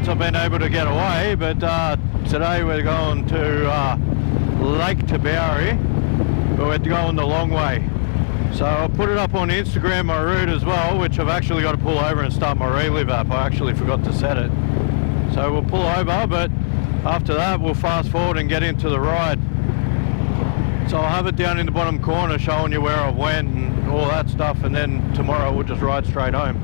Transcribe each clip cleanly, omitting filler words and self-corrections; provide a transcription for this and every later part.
since I've been able to get away, but today we're going to Lake Tabourie, but we're going the long way. So I'll put it up on Instagram, my route as well, which I've actually got to pull over and start my relive app. I actually forgot to set it. So we'll pull over, but after that we'll fast forward and get into the ride. So I'll have it down in the bottom corner showing you where I went and all that stuff, and then tomorrow we'll just ride straight home.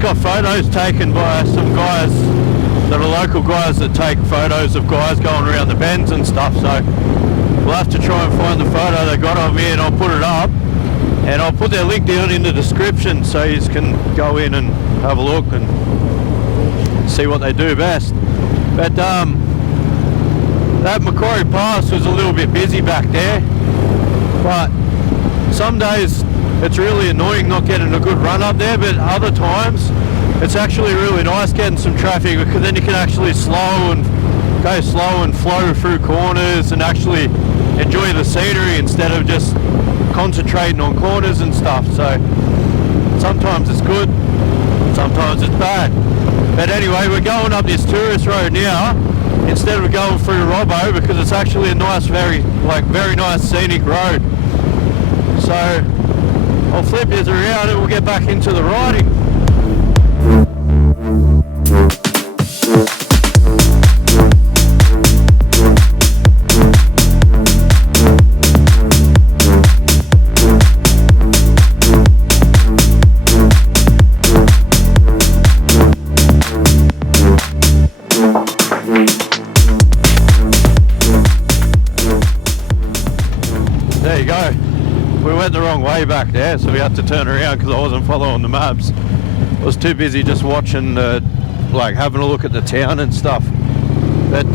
Got photos taken by some guys that are local guys that take photos of guys going around the bends and stuff, so we'll have to try and find the photo they got of me and I'll put it up, and I'll put their link down in the description so you can go in and have a look and see what they do best. But that Macquarie Pass was a little bit busy back there, but some days it's really annoying not getting a good run up there, but other times it's actually really nice getting some traffic, because then you can actually go slow and flow through corners and actually enjoy the scenery instead of just concentrating on corners and stuff. So sometimes it's good, sometimes it's bad. But anyway, we're going up this tourist road now instead of going through Robbo, because it's actually a nice, very nice scenic road. So I'll flip this around and we'll get back into the riding. There you go. We went the wrong way back there, so we had to turn around because I wasn't following the maps. I was too busy just watching, having a look at the town and stuff. But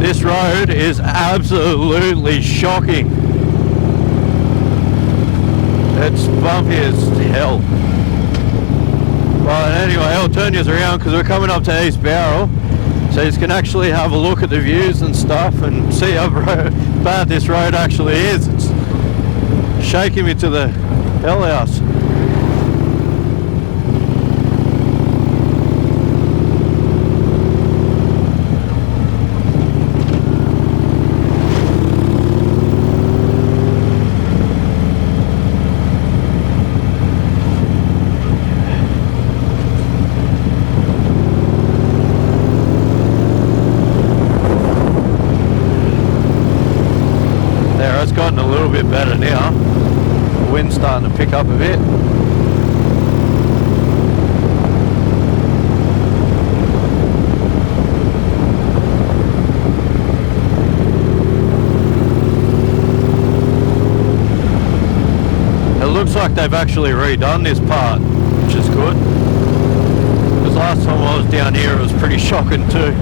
this road is absolutely shocking. It's bumpy as hell. But anyway, I'll turn you around because we're coming up to East Barrel, so you can actually have a look at the views and stuff and see how bad this road actually is. It's shaking me to the hell house. It's gotten a little bit better now. The wind's starting to pick up a bit. It looks like they've actually redone this part, which is good. Because last time I was down here it was pretty shocking too.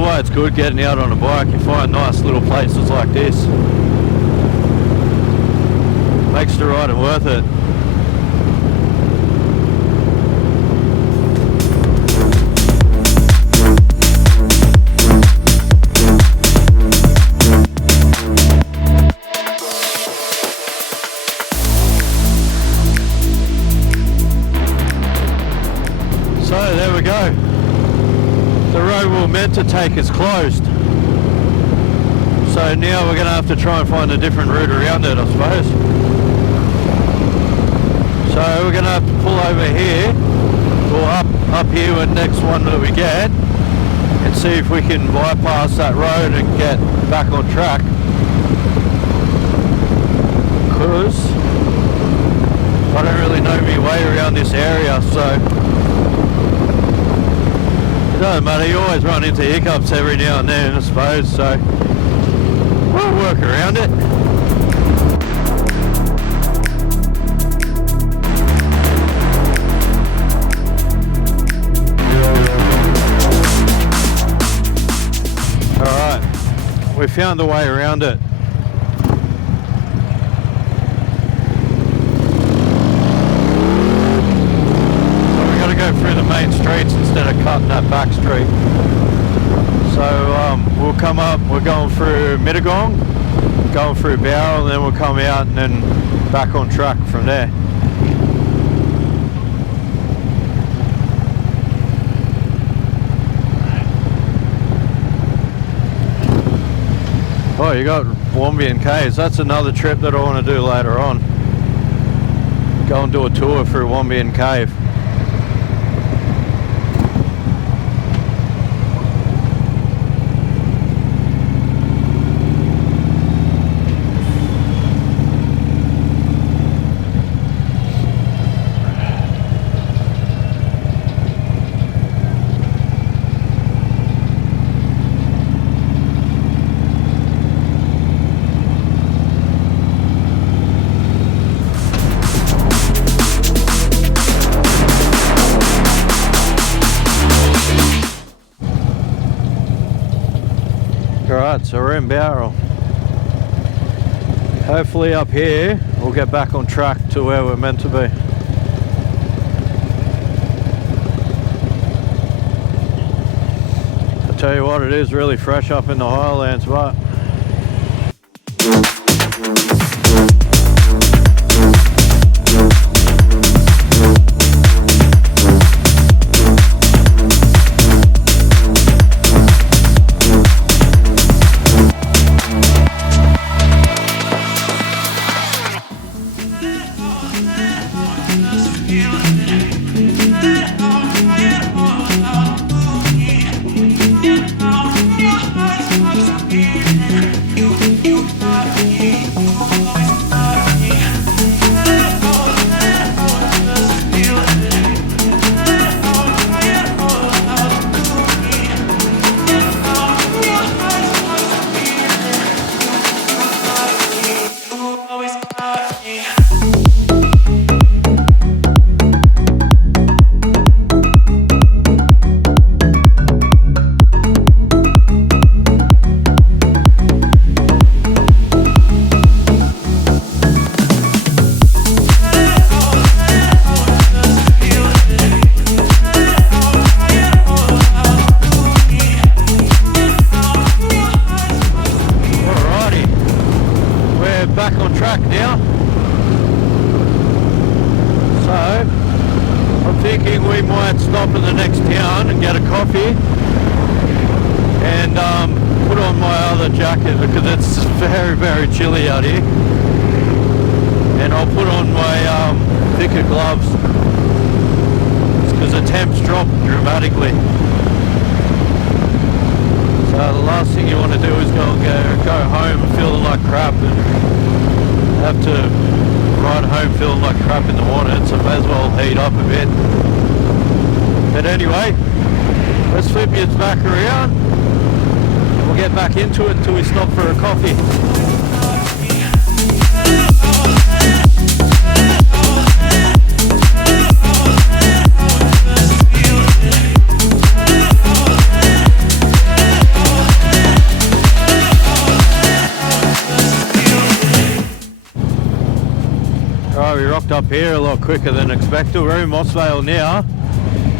why it's good getting out on a bike. You find nice little places like this. Makes the ride worth it. So there we go. The road we were meant to take is closed. So now we're going to have to try and find a different route around it, I suppose. So we're going to have to pull over here, or up here with the next one that we get, and see if we can bypass that road and get back on track. Because I don't really know my way around this area, so it doesn't matter. You always run into hiccups every now and then, I suppose, so we'll work around it. Alright, we found a way around it. Through the main streets instead of cutting that back street. So we'll come up, we're going through Mittagong, going through Bowral, and then we'll come out and then back on track from there. Oh, you got Wombian Caves. That's another trip that I want to do later on. Go and do a tour through Wombian Cave. Alright, so we're in Bowral. Hopefully up here we'll get back on track to where we're meant to be. I tell you what, it is really fresh up in the highlands, but back on track now. So I'm thinking we might stop in the next town and get a coffee and put on my other jacket because it's very, very chilly out here, and I'll put on my thicker gloves because the temps drop dramatically. So the last thing you want to do is go home feeling like crap and have to ride home feeling like crap in the morning, so may as well heat up a bit. But anyway, let's flip it back around and we'll get back into it until we stop for a coffee. backed up here a lot quicker than expected. We're in Mossvale now,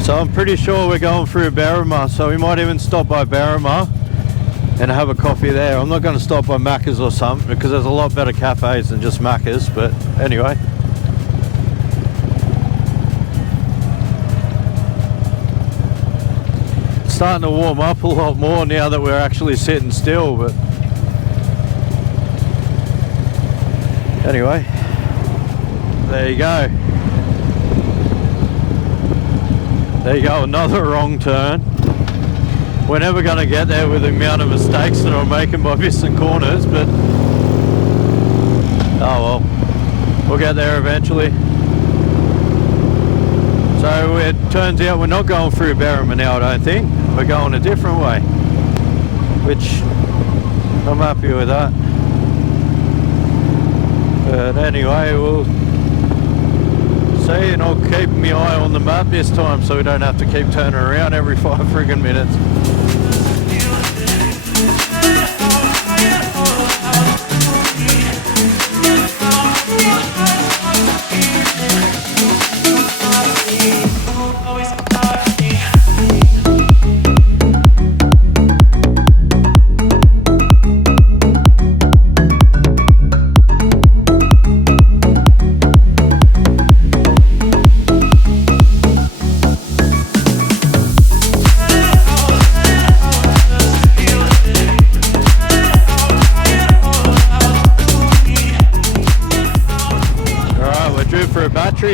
so I'm pretty sure we're going through Berrima, so we might even stop by Berrima and have a coffee there. I'm not going to stop by Macca's or something because there's a lot better cafes than just Macca's, but anyway. It's starting to warm up a lot more now that we're actually sitting still, but anyway, there you go. There you go, another wrong turn. We're never going to get there with the amount of mistakes that I'm making by missing corners, but oh well, we'll get there eventually. So it turns out we're not going through Berrima now, I don't think. We're going a different way, which I'm happy with that. But anyway, we'll see, and I'll keep my eye on the map this time so we don't have to keep turning around every 5 friggin' minutes.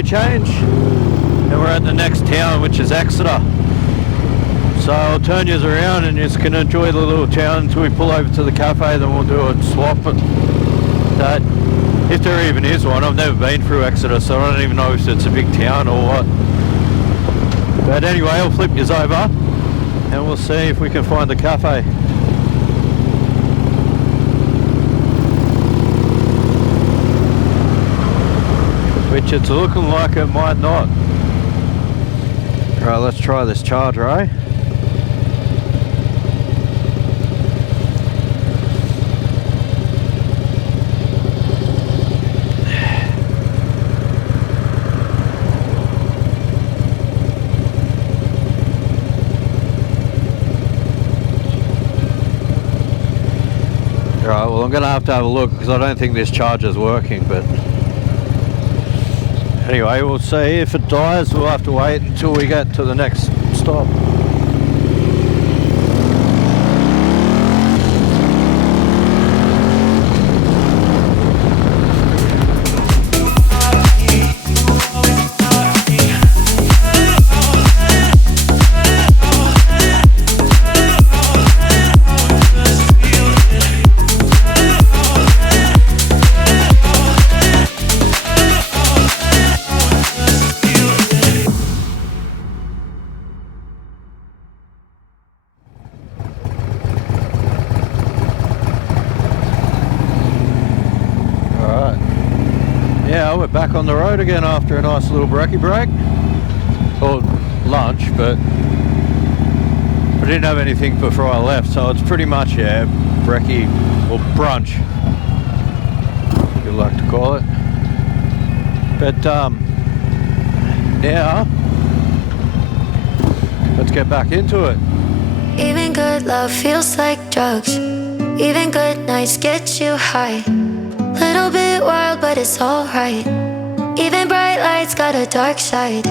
Change, and we're at the next town, which is Exeter, so I'll turn you around and you can enjoy the little town until we pull over to the cafe. Then we'll do a swap, and that, if there even is one. I've never been through Exeter, so I don't even know if it's a big town or what, but anyway, I'll flip you over and we'll see if we can find the cafe. Which it's looking like it might not. Right, let's try this charger, eh? Right, well I'm going to have a look because I don't think this charger's working, but anyway, we'll see. If it dies, we'll have to wait until we get to the next stop. We're back on the road again after a nice little brekkie break, or lunch, but I didn't have anything before I left, so it's pretty much, yeah, brekkie or brunch, if you like to call it. But now let's get back into it. Even good love feels like drugs. Even good nights get you high. Little bit wild, but it's alright. Even bright lights got a dark side.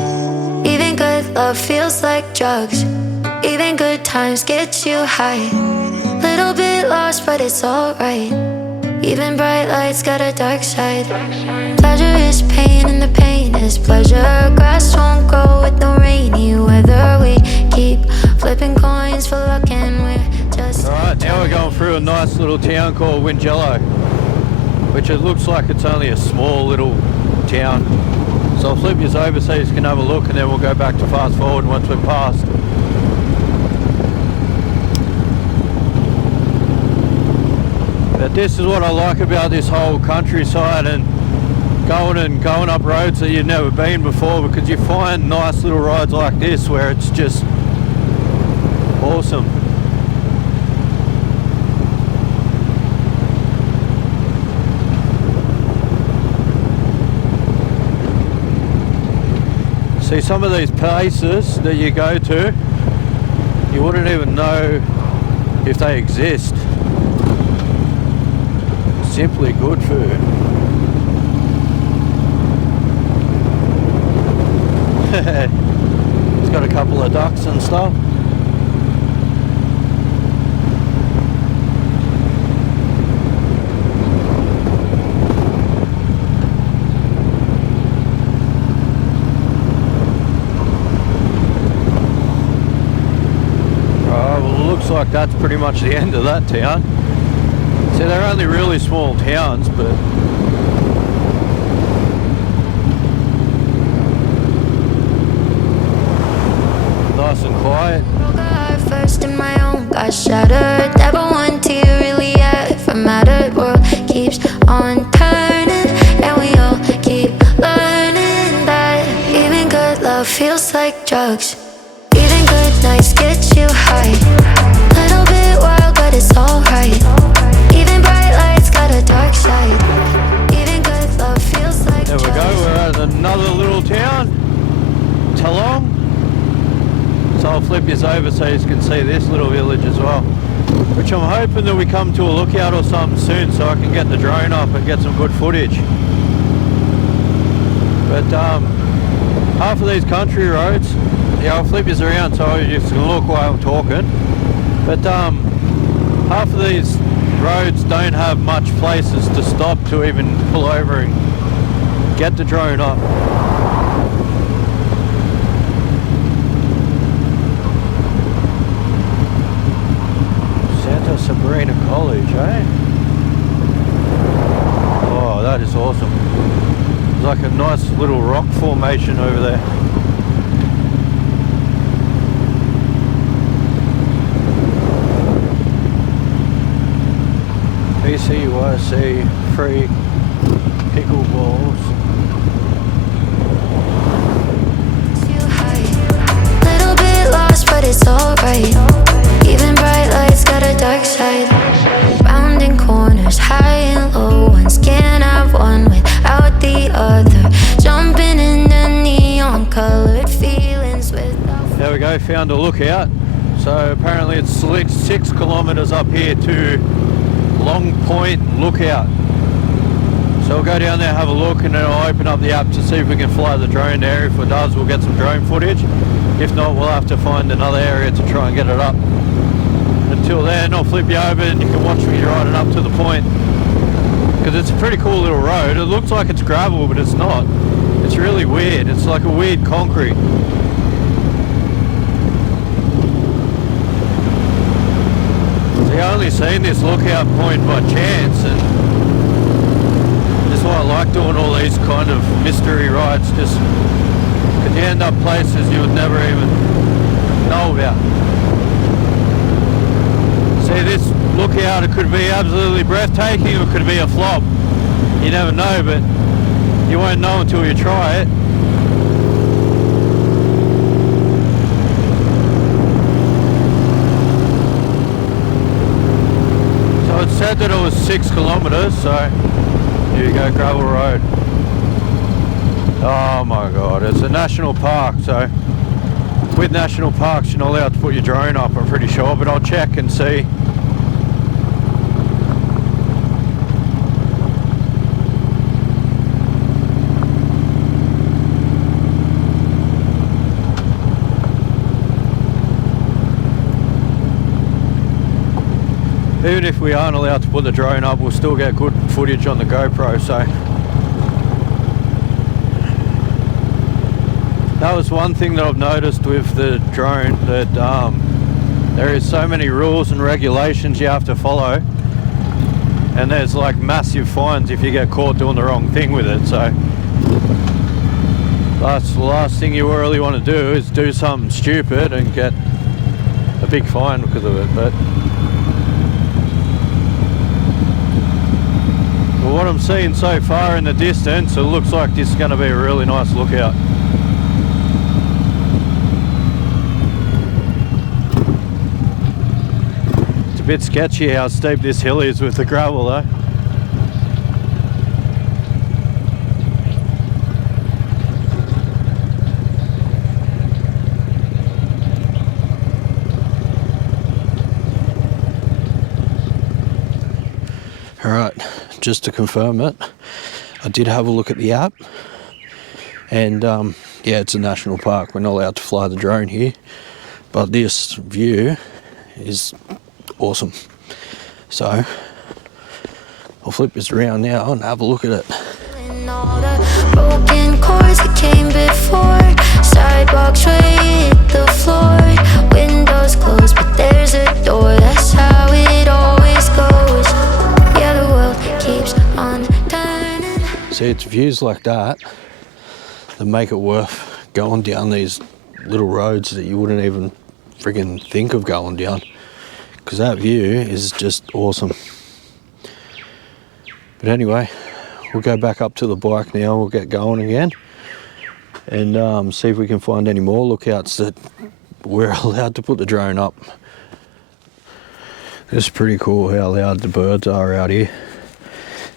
Even good love feels like drugs. Even good times get you high. Little bit lost, but it's alright. Even bright lights got a dark side. Pleasure is pain and the pain is pleasure. Grass won't grow with no rainy weather. We keep flipping coins for luck and we're just... Alright, now we're going through a nice little town called Wingello, which it looks like it's only a small little town. So I'll flip you over so you can have a look, and then we'll go back to fast forward once we're past. But this is what I like about this whole countryside and going up roads that you've never been before, because you find nice little rides like this where it's just awesome. See, some of these places that you go to, you wouldn't even know if they exist. Simply good food. It's got a couple of ducks and stuff. Looks like that's pretty much the end of that town. See, they're only really small towns, but nice and quiet. Broke a heart first in my own, got shattered. Never want to really ever mattered. World keeps on turning, and we all keep learning that even good love feels like drugs. Even good nights get you high. Little bit wild, but it's alright. Even bright lights got a dark side. Even good love feels like there we go, we're at another little town, Talong. So I'll flip this over so you can see this little village as well. Which I'm hoping that we come to a lookout or something soon so I can get the drone up and get some good footage. But half of these country roads, yeah, I'll flip this around so you can look while I'm talking. But half of these roads don't have much places to stop to even pull over and get the drone up. Santa Sabrina College, eh? Oh, that is awesome. There's like a nice little rock formation over there. PCYC free pickleballs. little bit lost, but it's alright. Even bright lights got a dark side. Rounding corners, high and low. One can't have one without the other. Jumping into neon colored feelings without. There we go, found a lookout. So apparently it's 6 kilometers up here to Long Point Lookout. So we'll go down there, have a look, and then I'll open up the app to see if we can fly the drone there. If it does, we'll get some drone footage. If not, we'll have to find another area to try and get it up. Until then, I'll flip you over and you can watch me riding up to the point. Because it's a pretty cool little road. It looks like it's gravel, but it's not. It's really weird. It's like a weird concrete. See, I only seen this lookout point by chance, and that's why I like doing all these kind of mystery rides, just because you end up places you would never even know about. See, this lookout, it could be absolutely breathtaking or it could be a flop. You never know, but you won't know until you try it. So it said that it was 6 kilometers, so here you go, gravel road. Oh my god, it's a national park, so with national parks you're not allowed to put your drone up, I'm pretty sure, but I'll check and see. Even if we aren't allowed to put the drone up, we'll still get good footage on the GoPro, so. That was one thing that I've noticed with the drone, that there is so many rules and regulations you have to follow, and there's like massive fines if you get caught doing the wrong thing with it, so. That's the last thing you really want to do, is do something stupid and get a big fine because of it, but. What I'm seeing so far in the distance, it looks like this is going to be a really nice lookout. It's a bit sketchy how steep this hill is with the gravel though. Alright, just to confirm it, I did have a look at the app, and yeah, it's a national park. We're not allowed to fly the drone here, but this view is awesome. So I'll flip this around now and have a look at it. All the broken chords that came before, sidewalks right hit the floor, windows closed, but there's a door. That's how it always goes. Yeah, the world keeps on turning. See, it's views like that that make it worth going down these little roads that you wouldn't even friggin' think of going down, because that view is just awesome. But anyway, we'll go back up to the bike now. We'll get going again and see if we can find any more lookouts that we're allowed to put the drone up. It's pretty cool how loud the birds are out here.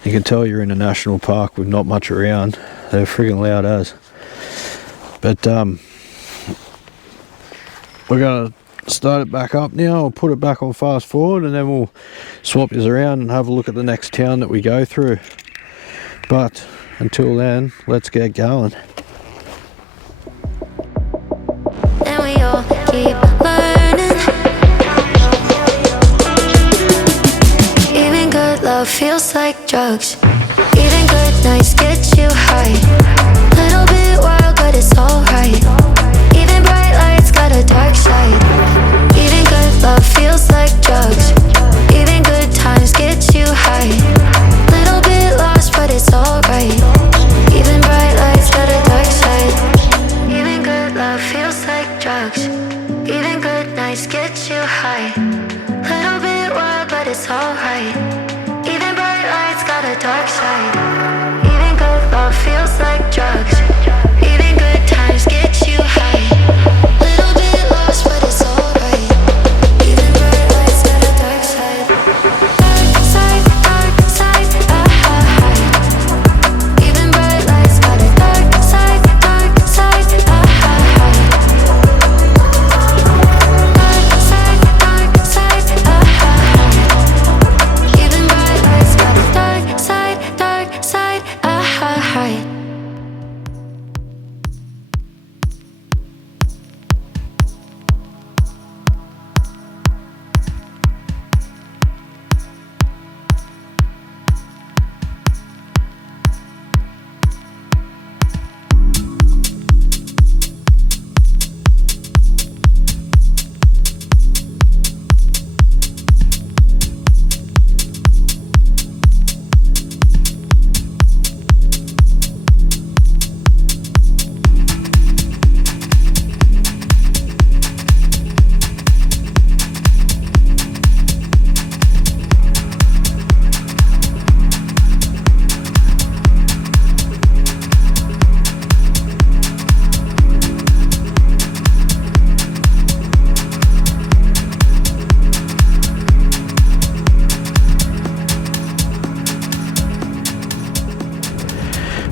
You can tell you're in a national park with not much around. They're friggin' loud as. But we're gonna start it back up now. I'll put it back on fast forward, and then we'll swap this around and have a look at the next town that we go through. But until then, let's get going. And we all keep learning. Even good love feels like drugs. Even good nights get you high. Little bit wild, but it's alright. Even bright lights got a dark side. Even good love feels like drugs. Even good times get you high. Little bit lost, but it's alright. Even bright lights got a dark side. Even good love feels like drugs. Even good nights get you high. Little bit wild, but it's alright. Even bright lights got a dark side. Even good love feels like drugs. Even good times get you high. Little bit lost, but it's alright. Even bright lights got a dark side. Dark side, even bright lights got a dark side, Dark side, even bright lights got a dark side,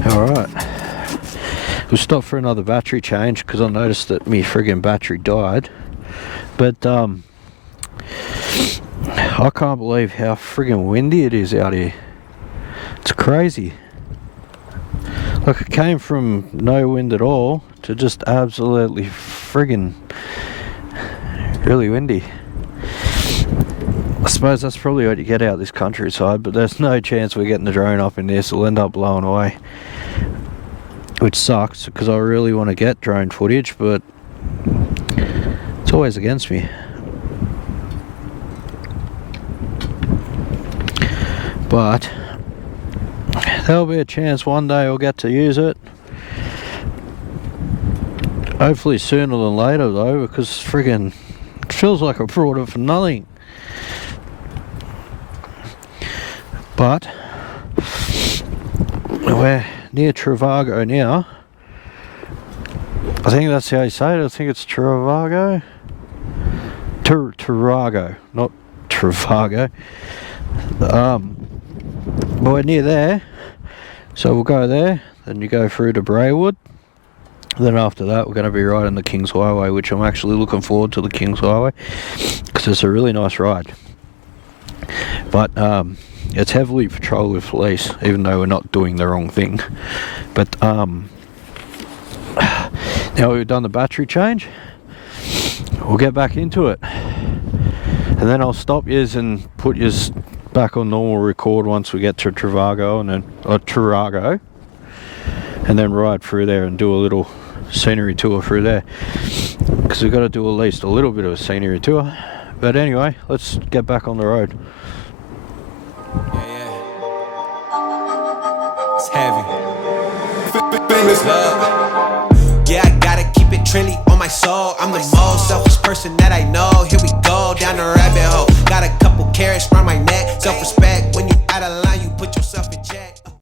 Alright, we'll stop for another battery change because I noticed that my friggin' battery died. But I can't believe how friggin' windy it is out here. It's crazy. Like, it came from no wind at all to just absolutely friggin' really windy. I suppose that's probably what you get out this countryside, but there's no chance we're getting the drone up in this. It'll end up blowing away, which sucks because I really want to get drone footage, but it's always against me. But there'll be a chance one day I'll get to use it. Hopefully sooner than later though, because friggin' it feels like I brought it for nothing. But we're near Travago now. I think that's how you say it. I think it's Travago. Tarago, not Travago. But we're near there, so we'll go there. Then you go through to Braywood. Then after that, we're going to be riding the Kings Highway, which I'm actually looking forward to, the Kings Highway, because it's a really nice ride. But it's heavily patrolled with police, even though we're not doing the wrong thing. But now we've done the battery change, we'll get back into it, and then I'll stop yous and put yous back on normal record once we get to Turago, and then ride through there and do a little scenery tour through there, because we've got to do at least a little bit of a scenery tour. But anyway, let's get back on the road. Yeah. It's heavy. Famous love. Yeah, I gotta keep it trendy on my soul. I'm the most selfish person that I know. Here we go, down the rabbit hole. Got a couple carrots around my neck. Self-respect, when you out of line, you put yourself in check.